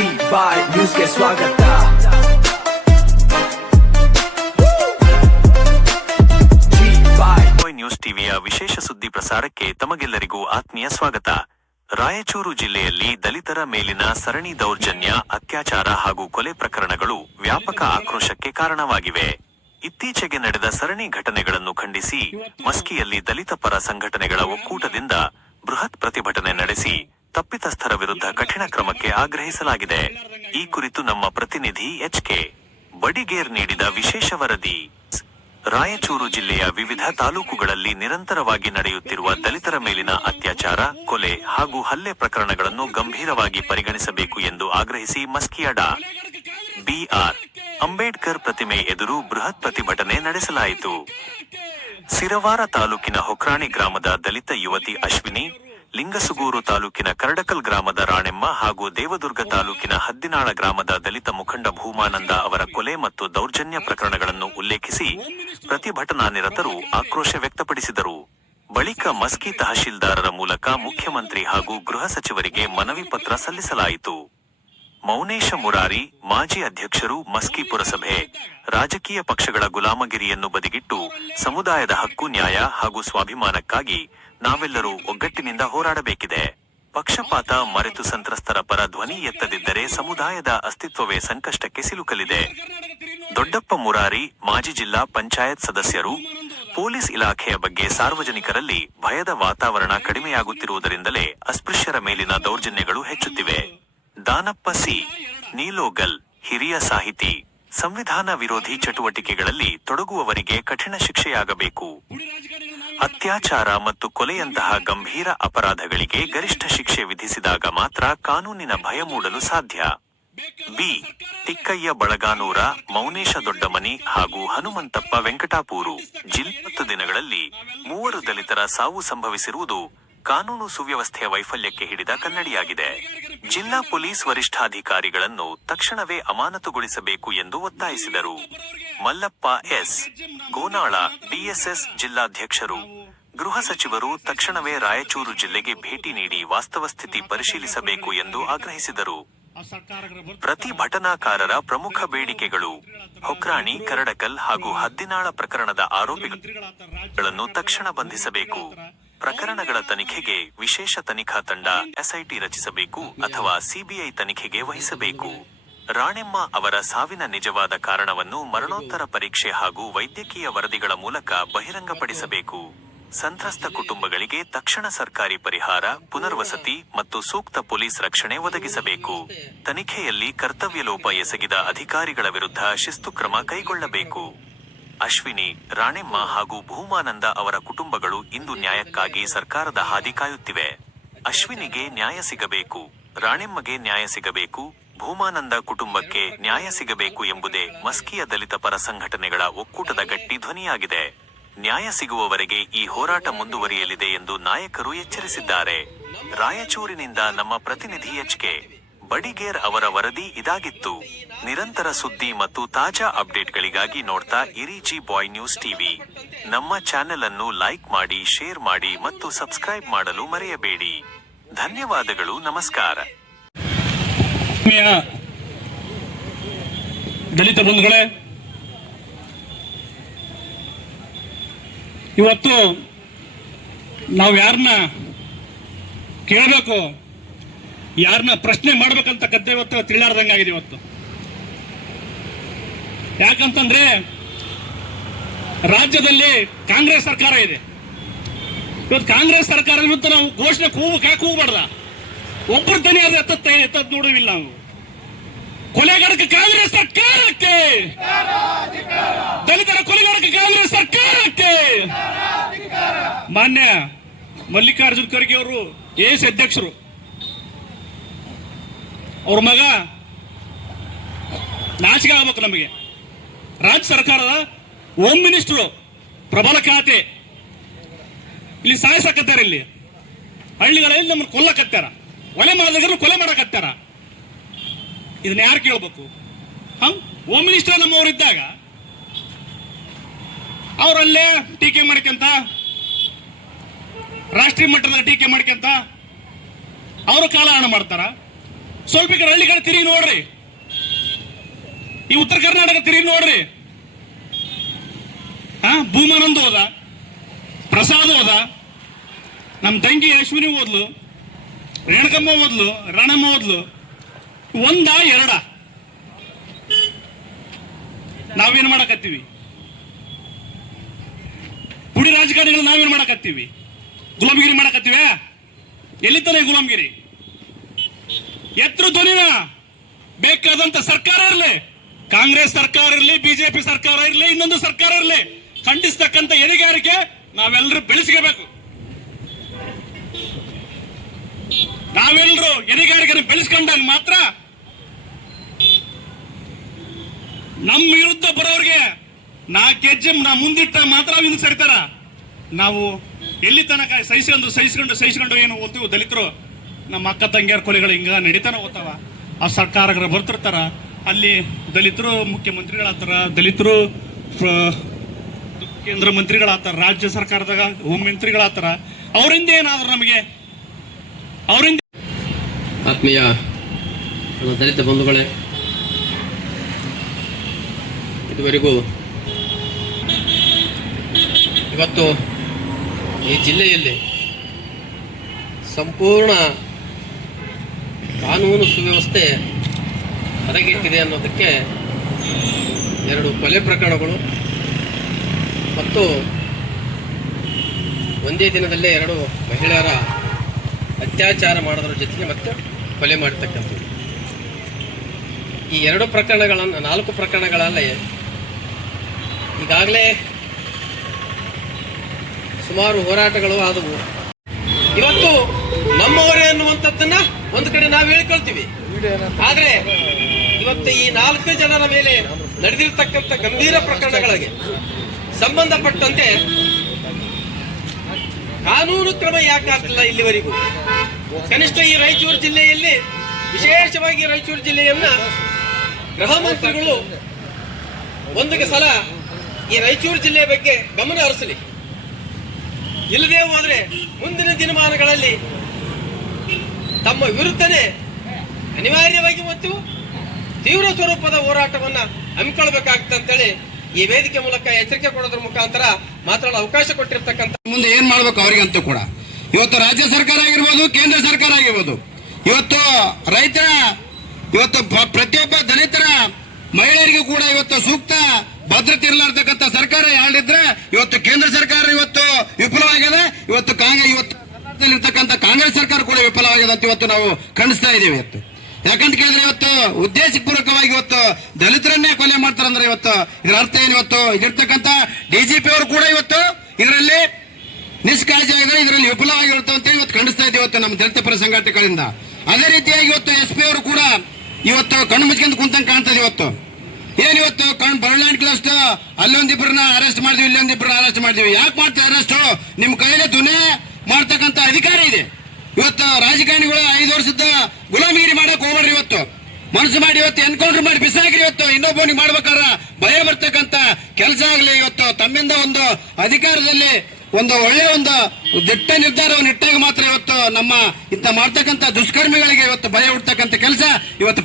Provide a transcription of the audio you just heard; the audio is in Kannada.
G-By ನ್ಯೂಸ್ಗೆ ಸ್ವಾಗತ. G-By ನ್ಯೂಸ್ ಟಿವಿಯ ವಿಶೇಷ ಸುದ್ದಿ ಪ್ರಸಾರಕ್ಕೆ ತಮಗೆಲ್ಲರಿಗೂ ಆತ್ಮೀಯ ಸ್ವಾಗತ. ರಾಯಚೂರು ಜಿಲ್ಲೆಯಲ್ಲಿ ದಲಿತರ ಮೇಲಿನ ಸರಣಿ ದೌರ್ಜನ್ಯ, ಅತ್ಯಾಚಾರ ಹಾಗೂ ಕೊಲೆ ಪ್ರಕರಣಗಳು ವ್ಯಾಪಕ ಆಕ್ರೋಶಕ್ಕೆ ಕಾರಣವಾಗಿವೆ. ಇತ್ತೀಚೆಗೆ ನಡೆದ ಸರಣಿ ಘಟನೆಗಳನ್ನು ಖಂಡಿಸಿ ಮಸ್ಕಿಯಲ್ಲಿ ದಲಿತ ಪರ ಸಂಘಟನೆಗಳ ಒಕ್ಕೂಟದಿಂದ ಬೃಹತ್ ಪ್ರತಿಭಟನೆ ನಡೆಸಿ ತಪ್ಪಿತಸ್ಥರ ವಿರುದ್ಧ ಕಠಿಣ ಕ್ರಮಕ್ಕೆ ಆಗ್ರಹಿಸಲಾಗಿದೆ. ಈ ಕುರಿತು ನಮ್ಮ ಪ್ರತಿನಿಧಿ ಎಚ್.ಕೆ. ಬಡಿಗೇರ್ ನೀಡಿದ ವಿಶೇಷ ವರದಿ. ರಾಯಚೂರು ಜಿಲ್ಲೆಯ ವಿವಿಧ ತಾಲೂಕುಗಳಲ್ಲಿ ನಿರಂತರವಾಗಿ ನಡೆಯುತ್ತಿರುವ ದಲಿತರ ಮೇಲಿನ ಅತ್ಯಾಚಾರ, ಕೊಲೆ ಹಾಗೂ ಹಲ್ಲೆ ಪ್ರಕರಣಗಳನ್ನು ಗಂಭೀರವಾಗಿ ಪರಿಗಣಿಸಬೇಕು ಎಂದು ಆಗ್ರಹಿಸಿ ಮಸ್ಕಿಯ ಡಾ. ಬಿ.ಆರ್. ಅಂಬೇಡ್ಕರ್ ಪ್ರತಿಮೆ ಎದುರು ಬೃಹತ್ ಪ್ರತಿಭಟನೆ ನಡೆಸಲಾಯಿತು. ಸಿರವಾರ ತಾಲೂಕಿನ ಹೊಕ್ರಾಣಿ ಗ್ರಾಮದ ದಲಿತ ಯುವತಿ ಅಶ್ವಿನಿ, ಲಿಂಗಸುಗೂರು ತಾಲೂಕಿನ ಕರಡಕಲ್ ಗ್ರಾಮದ ರಾಣೆಮ್ಮ ಹಾಗೂ ದೇವದುರ್ಗ ತಾಲೂಕಿನ ಹದ್ದಿನಾಳ ಗ್ರಾಮದ ದಲಿತ ಮುಖಂಡ ಭೂಮಾನಂದ ಅವರ ಕೊಲೆ ಮತ್ತು ದೌರ್ಜನ್ಯ ಪ್ರಕರಣಗಳನ್ನು ಉಲ್ಲೇಖಿಸಿ ಪ್ರತಿಭಟನಾ ನಿರತರು ಆಕ್ರೋಶ ವ್ಯಕ್ತಪಡಿಸಿದರು. ಬಳಿಕ ಮಸ್ಕಿ ತಹಶೀಲ್ದಾರರ ಮೂಲಕ ಮುಖ್ಯಮಂತ್ರಿ ಹಾಗೂ ಗೃಹ ಸಚಿವರಿಗೆ ಮನವಿ ಪತ್ರ ಸಲ್ಲಿಸಲಾಯಿತು. ಮೌನೇಶ ಮುರಾರಿ, ಮಾಜಿ ಅಧ್ಯಕ್ಷರು, ಮಸ್ಕಿ ಪುರಸಭೆ, ರಾಜಕೀಯ ಪಕ್ಷಗಳ ಗುಲಾಮಗಿರಿಯನ್ನು ಬದಿಗಿಟ್ಟು ಸಮುದಾಯದ ಹಕ್ಕು, ನ್ಯಾಯ ಹಾಗೂ ಸ್ವಾಭಿಮಾನಕ್ಕಾಗಿ ನಾವೆಲ್ಲರೂ ಒಗ್ಗಟ್ಟಿನಿಂದ ಹೋರಾಡಬೇಕಿದೆ. ಪಕ್ಷಪಾತ ಮರೆತು ಸಂತ್ರಸ್ತರ ಪರ ಧ್ವನಿ ಎತ್ತದಿದ್ದರೆ ಸಮುದಾಯದ ಅಸ್ತಿತ್ವವೇ ಸಂಕಷ್ಟಕ್ಕೆ ಸಿಲುಕಲಿದೆ. ದೊಡ್ಡಪ್ಪ ಮುರಾರಿ, ಮಾಜಿ ಜಿಲ್ಲಾ ಪಂಚಾಯತ್ ಸದಸ್ಯರು, ಪೊಲೀಸ್ ಇಲಾಖೆಯ ಬಗ್ಗೆ ಸಾರ್ವಜನಿಕರಲ್ಲಿ ಭಯದ ವಾತಾವರಣ ಕಡಿಮೆಯಾಗುತ್ತಿರುವುದರಿಂದಲೇ ಅಸ್ಪೃಶ್ಯರ ಮೇಲಿನ ದೌರ್ಜನ್ಯಗಳು ಹೆಚ್ಚುತ್ತಿವೆ. ದಾನಪ್ಪ ಸಿ. ನೀಲೋಗಲ್, ಹಿರಿಯ ಸಾಹಿತಿ, ಸಂವಿಧಾನ ವಿರೋಧಿ ಚಟುವಟಿಕೆಗಳಲ್ಲಿ ತೊಡಗುವವರಿಗೆ ಕಠಿಣ ಶಿಕ್ಷೆಯಾಗಬೇಕು. ಅತ್ಯಾಚಾರ ಮತ್ತು ಕೊಲೆಯಂತಹ ಗಂಭೀರ ಅಪರಾಧಗಳಿಗೆ ಗರಿಷ್ಠ ಶಿಕ್ಷೆ ವಿಧಿಸಿದಾಗ ಮಾತ್ರ ಕಾನೂನಿನ ಭಯ ಮೂಡಲು ಸಾಧ್ಯ. ಬಿ. ತಿಕ್ಕಯ್ಯ ಬಳಗಾನೂರ, ಮೌನೇಶ ದೊಡ್ಡಮನಿ ಹಾಗೂ ಹನುಮಂತಪ್ಪ ವೆಂಕಟಾಪೂರು. ಜಿಲ್ಲೆ 10 ದಿನಗಳಲ್ಲಿ 3 ದಲಿತರ ಸಾವು ಸಂಭವಿಸಿರುವುದು ಕಾನೂನು ಸುವ್ಯವಸ್ಥೆಯ ವೈಫಲ್ಯಕ್ಕೆ ಹಿಡಿದ ಕನ್ನಡಿಯಾಗಿದೆ. ಜಿಲ್ಲಾ ಪೊಲೀಸ್ ವರಿಷ್ಠಾಧಿಕಾರಿಗಳನ್ನು ತಕ್ಷಣವೇ ಅಮಾನತುಗೊಳಿಸಬೇಕು ಎಂದು ಒತ್ತಾಯಿಸಿದರು. ಮಲ್ಲಪ್ಪ ಎಸ್. ಗೋನಾಳ, ಡಿಎಸ್ಎಸ್ ಜಿಲ್ಲಾಧ್ಯಕ್ಷರು, ಗೃಹ ಸಚಿವರು ತಕ್ಷಣವೇ ರಾಯಚೂರು ಜಿಲ್ಲೆಗೆ ಭೇಟಿ ನೀಡಿ ವಾಸ್ತವಸ್ಥಿತಿ ಪರಿಶೀಲಿಸಬೇಕು ಎಂದು ಆಗ್ರಹಿಸಿದರು. ಪ್ರತಿಭಟನಾಕಾರರ ಪ್ರಮುಖ ಬೇಡಿಕೆಗಳು: ಹೊಕ್ರಾಣಿ, ಕರಡಕಲ್ ಹಾಗೂ ಹದ್ದಿನಾಳ ಪ್ರಕರಣದ ಆರೋಪಿಗಳನ್ನು ತಕ್ಷಣ ಬಂಧಿಸಬೇಕು. ಪ್ರಕರಣಗಳ ತನಿಖೆಗೆ ವಿಶೇಷ ತನಿಖಾ ತಂಡ ಎಸ್ಐಟಿ ರಚಿಸಬೇಕು ಅಥವಾ ಸಿಬಿಐ ತನಿಖೆಗೆ ವಹಿಸಬೇಕು. ರಾಣೆಮ್ಮ ಅವರ ಸಾವಿನ ನಿಜವಾದ ಕಾರಣವನ್ನು ಮರಣೋತ್ತರ ಪರೀಕ್ಷೆ ಹಾಗೂ ವೈದ್ಯಕೀಯ ವರದಿಗಳ ಮೂಲಕ ಬಹಿರಂಗಪಡಿಸಬೇಕು. ಸಂತ್ರಸ್ತ ಕುಟುಂಬಗಳಿಗೆ ತಕ್ಷಣ ಸರ್ಕಾರಿ ಪರಿಹಾರ, ಪುನರ್ವಸತಿ ಮತ್ತು ಸೂಕ್ತ ಪೊಲೀಸ್ ರಕ್ಷಣೆ ಒದಗಿಸಬೇಕು. ತನಿಖೆಯಲ್ಲಿ ಕರ್ತವ್ಯಲೋಪ ಎಸಗಿದ ಅಧಿಕಾರಿಗಳ ವಿರುದ್ಧ ಶಿಸ್ತು ಕ್ರಮ ಕೈಗೊಳ್ಳಬೇಕು. ಅಶ್ವಿನಿ, ರಾಣೆಮ್ಮ ಹಾಗೂ ಭೂಮಾನಂದ ಅವರ ಕುಟುಂಬಗಳು ಇಂದು ನ್ಯಾಯಕ್ಕಾಗಿ ಸರ್ಕಾರದ ಹಾದಿ ಕಾಯುತ್ತಿವೆ. ಅಶ್ವಿನಿಗೆ ನ್ಯಾಯ ಸಿಗಬೇಕು, ರಾಣೆಮ್ಮಗೆ ನ್ಯಾಯ ಸಿಗಬೇಕು, ಭೂಮಾನಂದ ಕುಟುಂಬಕ್ಕೆ ನ್ಯಾಯ ಸಿಗಬೇಕು ಎಂಬುದೇ ಮಸ್ಕಿಯ ದಲಿತ ಪರ ಸಂಘಟನೆಗಳ ಒಕ್ಕೂಟದ ಗಟ್ಟಿ ಧ್ವನಿಯಾಗಿದೆ. ನ್ಯಾಯ ಸಿಗುವವರೆಗೆ ಈ ಹೋರಾಟ ಮುಂದುವರಿಯಲಿದೆ ಎಂದು ನಾಯಕರು ಎಚ್ಚರಿಸಿದ್ದಾರೆ. ರಾಯಚೂರಿನಿಂದ ನಮ್ಮ ಪ್ರತಿನಿಧಿ ಎಚ್.ಕೆ. ಬಡಿಗೇರ್ ಅವರ ವರದಿ ಇದಾಗಿತ್ತು. ನಿರಂತರ ಸುದ್ದಿ ಮತ್ತು ತಾಜಾ ಅಪ್ಡೇಟ್ಗಳಿಗಾಗಿ ನೋಡ್ತಾ ಇರಿ G-By ನ್ಯೂಸ್ ಟಿವಿ. ನಮ್ಮ ಚಾನೆಲ್ ಅನ್ನು ಲೈಕ್ ಮಾಡಿ, ಶೇರ್ ಮಾಡಿ ಮತ್ತು ಸಬ್ಸ್ಕ್ರೈಬ್ ಮಾಡಲು ಮರೆಯಬೇಡಿ. ಧನ್ಯವಾದಗಳು. ನಮಸ್ಕಾರ. ದಲಿತ ಬಂಧುಗಳೇ, ಇವತ್ತು ನಾವು ಯಾರನ್ನ ಕೇಳಬೇಕು, ಯಾರನ್ನ ಪ್ರಶ್ನೆ ಮಾಡ್ಬೇಕಂತ ಕದ್ದೆ ಇವತ್ತು ತಿಳಿಯಾರ್ದಂಗಾಗಿದೆ. ಇವತ್ತು ಯಾಕಂತಂದ್ರೆ ರಾಜ್ಯದಲ್ಲಿ ಕಾಂಗ್ರೆಸ್ ಸರ್ಕಾರ ಇದೆ. ಇವತ್ತು ಕಾಂಗ್ರೆಸ್ ಸರ್ಕಾರ ವಿರುದ್ಧ ನಾವು ಘೋಷಣೆ ಕೂಗಬಾರ್ದ? ಒಬ್ಬರು ದನಿ ಅದು ಎತ್ತದ್ ನೋಡುವಿಲ್ಲ ನಾವು. ಕೊಲೆಗಾರಕ್ಕೆ ಕಾಂಗ್ರೆಸ್ ಸರ್ಕಾರಕ್ಕೆ, ದಲಿತರ ಕೊಲೆಗಾರಕ್ಕೆ ಕಾಂಗ್ರೆಸ್ ಸರ್ಕಾರಕ್ಕೆ. ಮಾನ್ಯ ಮಲ್ಲಿಕಾರ್ಜುನ್ ಖರ್ಗೆ ಅವರು ಎಎಸ್ ಅಧ್ಯಕ್ಷರು, ಅವ್ರ ಮಗ ನಾಚಿಕೆ ಆಗ್ಬೇಕು ನಮಗೆ. ರಾಜ್ಯ ಸರ್ಕಾರದ ಹೋಮ್ ಮಿನಿಸ್ಟರು, ಪ್ರಬಲ ಖಾತೆ, ಇಲ್ಲಿ ಸಾಯಿಸಕತ್ತಾರ. ಇಲ್ಲಿ ಹಳ್ಳಿಗಳಲ್ಲಿ ನಮ್ಮನ್ನು ಕೊಲ್ಲಕತ್ತಾರ, ಕೊಲೆ ಮಾಡಿದ್ರು ಕೊಲೆ ಮಾಡಕತ್ತಾರ. ಇದನ್ನ ಯಾರು ಕೇಳ್ಬೇಕು? ಹೋಮ್ ಮಿನಿಸ್ಟರ್ ನಮ್ಮವರಿದ್ದಾಗ ಅವರಲ್ಲೇ ಟೀಕೆ ಮಾಡ್ಕೊಂತ, ರಾಷ್ಟ್ರೀಯ ಮಟ್ಟದ ಟೀಕೆ ಮಾಡ್ಕೊಂತ ಅವರು ಕಾಲಹರಣ ಮಾಡ್ತಾರ. ಸ್ವಲ್ಪ ಈ ಕಡೆ ಹಳ್ಳಿ ಕಡೆ ತಿರುಗಿ ನೋಡ್ರಿ, ಈ ಉತ್ತರ ಕರ್ನಾಟಕ ತಿರುಗಿ ನೋಡ್ರಿ. ಭೂಮಾನಂದ್ ಹೋದ, ಪ್ರಸಾದ್ ಹೋದ, ನಮ್ಮ ತಂಗಿ ಅಶ್ವಿನಿ ಓದ್ಲು, ರೇಣುಕಮ್ಮ ಓದ್ಲು, ರಣಮ್ಮ ಓದ್ಲು. ಒಂದ ಎರಡ ನಾವೇನ್ ಮಾಡಕತ್ತೀವಿ? ಪುಡಿ ರಾಜಕಾರಣಿಗಳು ನಾವೇನ್ ಮಾಡಕತ್ತೀವಿ? ಗುಲಾಮಗಿರಿ ಮಾಡಕತ್ತೀವ? ಎಲ್ಲಿತ್ತಾನೆ ಗುಲಾಮಗಿರಿ? ಎತ್ರ ಧ್ವನಿನ ಬೇಕಾದಂತ ಸರ್ಕಾರ ಇರಲಿ, ಕಾಂಗ್ರೆಸ್ ಸರ್ಕಾರ ಇರಲಿ, ಬಿಜೆಪಿ ಸರ್ಕಾರ ಇರಲಿ, ಇನ್ನೊಂದು ಸರ್ಕಾರ ಇರಲಿ, ಖಂಡಿಸ್ತಕ್ಕಂಥ ಎದೆಗಾರಿಕೆ ನಾವೆಲ್ಲರೂ ಬೆಳೆಸ್ಕೋಬೇಕು. ನಾವೆಲ್ಲರೂ ಎದೆಗಾರಿಕೆ ಬೆಳೆಸ್ಕೊಂಡಾಗ ಮಾತ್ರ ನಮ್ಮ ವಿರುದ್ಧ ಬರೋರಿಗೆ 4 ಹೆಜ್ಜೆ ಮುಂದಿಟ್ಟ ಮಾತ್ರ ಹಿಂದೆ ಸರಿತಾರ. ನಾವು ಎಲ್ಲಿ ತನಕ ಸಹಿಸ್ಕೊಂಡು ಏನು ಓದ್ತೀವಿ? ದಲಿತರು ನಮ್ಮ ಅಕ್ಕ ತಂಗಿಯರ ಕೊಲೆಗಳು ಹಿಂಗ ನಡೀತಾನೆ ಹೋಗ್ತಾವ. ಆ ಸರ್ಕಾರಗಳು ಬರ್ತಿರ್ತಾರ, ಅಲ್ಲಿ ದಲಿತರು ಮುಖ್ಯಮಂತ್ರಿಗಳಾಗ್ತಾರ, ದಲಿತರು ಕೇಂದ್ರ ಮಂತ್ರಿಗಳಾಗ್ತಾರ, ರಾಜ್ಯ ಸರ್ಕಾರದಾಗ ಹೋಮ್ ಮಂತ್ರಿಗಳಾಗ್ತಾರ. ಅವರಿಂದ ಏನಾದ್ರು ನಮಗೆ ಅವರಿಂದ ಆತ್ಮೀಯ ನಮ್ಮ ದಲಿತ ಬಂಧುಗಳೇ, ಇದುವರೆಗೂ ಇವತ್ತು ಈ ಜಿಲ್ಲೆಯಲ್ಲಿ ಸಂಪೂರ್ಣ ಕಾನೂನು ಸುವ್ಯವಸ್ಥೆ ಹದಗೆಟ್ಟಿದೆ ಅನ್ನೋದಕ್ಕೆ 2 ಕೊಲೆ ಪ್ರಕರಣಗಳು ಮತ್ತು ಒಂದೇ ದಿನದಲ್ಲೇ 2 ಮಹಿಳೆಯರ ಅತ್ಯಾಚಾರ ಮಾಡೋದ್ರ ಜೊತೆಗೆ ಮತ್ತೆ ಕೊಲೆ ಮಾಡತಕ್ಕಂಥದ್ದು. ಈ 2 ಪ್ರಕರಣಗಳನ್ನು 4 ಪ್ರಕರಣಗಳಲ್ಲಿ ಈಗಾಗಲೇ ಸುಮಾರು ಹೋರಾಟಗಳು ಆದವು. ಇವತ್ತು ನಮ್ಮವರೇ ಅನ್ನುವಂಥದ್ದನ್ನ ಒಂದು ಕಡೆ ನಾವು ಹೇಳ್ಕೊಳ್ತೀವಿ, ಆದ್ರೆ ಇವತ್ತು ಈ 4 ಜನರ ಮೇಲೆ ನಡೆದಿರ್ತಕ್ಕಂಥ ಗಂಭೀರ ಪ್ರಕರಣಗಳಿಗೆ ಸಂಬಂಧಪಟ್ಟಂತೆ ಕಾನೂನು ಕ್ರಮ ಯಾಕೆ ಆಗ್ತಿಲ್ಲ ಇಲ್ಲಿವರೆಗೂ? ಕನಿಷ್ಠ ಈ ರಾಯಚೂರು ಜಿಲ್ಲೆಯಲ್ಲಿ, ವಿಶೇಷವಾಗಿ ರಾಯಚೂರು ಜಿಲ್ಲೆಯನ್ನ ಗೃಹ ಮಂತ್ರಿಗಳು ಒಂದಿಗೆ ಸಲ ಈ ರಾಯಚೂರು ಜಿಲ್ಲೆಯ ಬಗ್ಗೆ ಗಮನ ಹರಿಸಲಿ. ಇಲ್ಲದೆ ಹೋದ್ರೆ ಮುಂದಿನ ದಿನಮಾನಗಳಲ್ಲಿ ತಮ್ಮ ವಿರುದ್ಧನೇ ಅನಿವಾರ್ಯವಾಗಿ ಮತ್ತು ತೀವ್ರ ಸ್ವರೂಪದ ಹೋರಾಟವನ್ನ ಹಮ್ಮಿಕೊಳ್ಬೇಕಾಗ್ತದೆ ಅಂತೇಳಿ ಈ ವೇದಿಕೆ ಮೂಲಕ ಎಚ್ಚರಿಕೆ ಕೊಡೋದ್ರ ಮುಖಾಂತರ ಮಾತಾಡೋ ಅವಕಾಶ ಕೊಟ್ಟಿರ್ತಕ್ಕಂಥ ಮುಂದೆ ಏನ್ ಮಾಡ್ಬೇಕು ಅವರಿಗಂತೂ ಕೂಡ ಇವತ್ತು ರಾಜ್ಯ ಸರ್ಕಾರ ಆಗಿರ್ಬೋದು, ಕೇಂದ್ರ ಸರ್ಕಾರ ಆಗಿರ್ಬೋದು, ಇವತ್ತು ರೈತರ, ಇವತ್ತು ಪ್ರತಿಯೊಬ್ಬ ದಲಿತರ ಮಹಿಳೆಯರಿಗೂ ಕೂಡ ಇವತ್ತು ಸೂಕ್ತ ಭದ್ರತೆ ಇರಲಾರ್ತಕ್ಕಂಥ ಸರ್ಕಾರ ಯಾರಿದ್ರೆ ಇವತ್ತು ಕೇಂದ್ರ ಸರ್ಕಾರ ಇವತ್ತು ವಿಫಲವಾಗಿದೆ. ಇವತ್ತು ಕರ್ನಾಟಕದಲ್ಲಿರ್ತಕ್ಕಂಥ ಕಾಂಗ್ರೆಸ್ ಸರ್ಕಾರ ಕೂಡ ವಿಫಲವಾಗಿದೆ ಅಂತ ಇವತ್ತು ನಾವು ಖಂಡಿಸ್ತಾ ಇದ್ದೀವಿ. ಇವತ್ತು ಯಾಕಂತ ಕೇಳಿದ್ರೆ ಇವತ್ತು ಉದ್ದೇಶಪೂರ್ವಕವಾಗಿ ಇವತ್ತು ದಲಿತರನ್ನೇ ಕೊಲೆ ಮಾಡ್ತಾರಂದ್ರೆ ಇವತ್ತು ಇದರ ಅರ್ಥ ಏನು? ಇವತ್ತು ಇದಿರ್ತಕ್ಕಂಥ ಡಿಜಿಪಿ ಅವರು ಕೂಡ ಇವತ್ತು ಇದರಲ್ಲಿ ನಿಷ್ಕಾಳಜಿಯಾಗಿದೆ, ಇದರಲ್ಲಿ ವಿಫಲವಾಗಿರುತ್ತೆ ಅಂತ ಇವತ್ತು ಖಂಡಿಸ್ತಾ ಇದ್ದೀವಿ ಇವತ್ತು ನಮ್ಮ ದಲಿತ ಪರ ಸಂಘಟನೆಗಳಿಂದ. ಅದೇ ರೀತಿಯಾಗಿ ಇವತ್ತು SP ಅವರು ಕೂಡ ಇವತ್ತು ಕಣ್ಣು ಮುಚ್ಕೊಂಡು ಕುಂತಂಗೆ ಕಾಣ್ತದೆ. ಇವತ್ತು ಏನಿವತ್ತು ಬರಲಾಂಡ್ ಕ್ಲಸ್ಟ್ ಅಲ್ಲೊಂದಿಬ್ಬರನ್ನ ಅರೆಸ್ಟ್ ಮಾಡಿದ್ವಿ, ಇಲ್ಲೊಂದಿಬ್ಬರನ್ನ ಅರೆಸ್ಟ್ ಮಾಡಿದ್ವಿ. ಯಾಕೆ ಮಾಡ್ತೀವಿ ಅರೆಸ್ಟ್? ನಿಮ್ ಕೈಯಲ್ಲಿ ದುನೇ ಮಾಡ್ತಕ್ಕಂಥ ಅಧಿಕಾರ ಇದೆ. ಇವತ್ತು ರಾಜಕಾರಣಿಗಳು 5 ವರ್ಷದ ಗುಲಾಮಗಿರಿ ಮಾಡಕ್ ಹೋಗ್ಬಾರ್ರಿ. ಇವತ್ತು ಮನಸ್ಸು ಮಾಡಿ ಇವತ್ತು ಎನ್ಕೌಂಟರ್ ಮಾಡಿ ಬಿಸಾಗ್ರಿ. ಇವತ್ತು ಇನ್ನೊಬ್ಬನಿಗೆ ಮಾಡ್ಬೇಕಾರ ಭಯ ಬರ್ತಕ್ಕಂಥ ಕೆಲಸ ಆಗಲಿ. ಇವತ್ತು ತಮ್ಮಿಂದ ಒಂದು ಅಧಿಕಾರದಲ್ಲಿ ಒಂದು ಒಳ್ಳೆ ಒಂದು ದಿಟ್ಟ ನಿರ್ಧಾರವನ್ನು ಇಟ್ಟಾಗ ಮಾತ್ರ ಇವತ್ತು ನಮ್ಮ ಇಂತ ಮಾಡ್ತಕ್ಕಂಥ ದುಷ್ಕರ್ಮಿಗಳಿಗೆ ಇವತ್ತು ಭಯ ಹುಡ್ತಕ್ಕಂಥ ಕೆಲಸ ಇವತ್ತು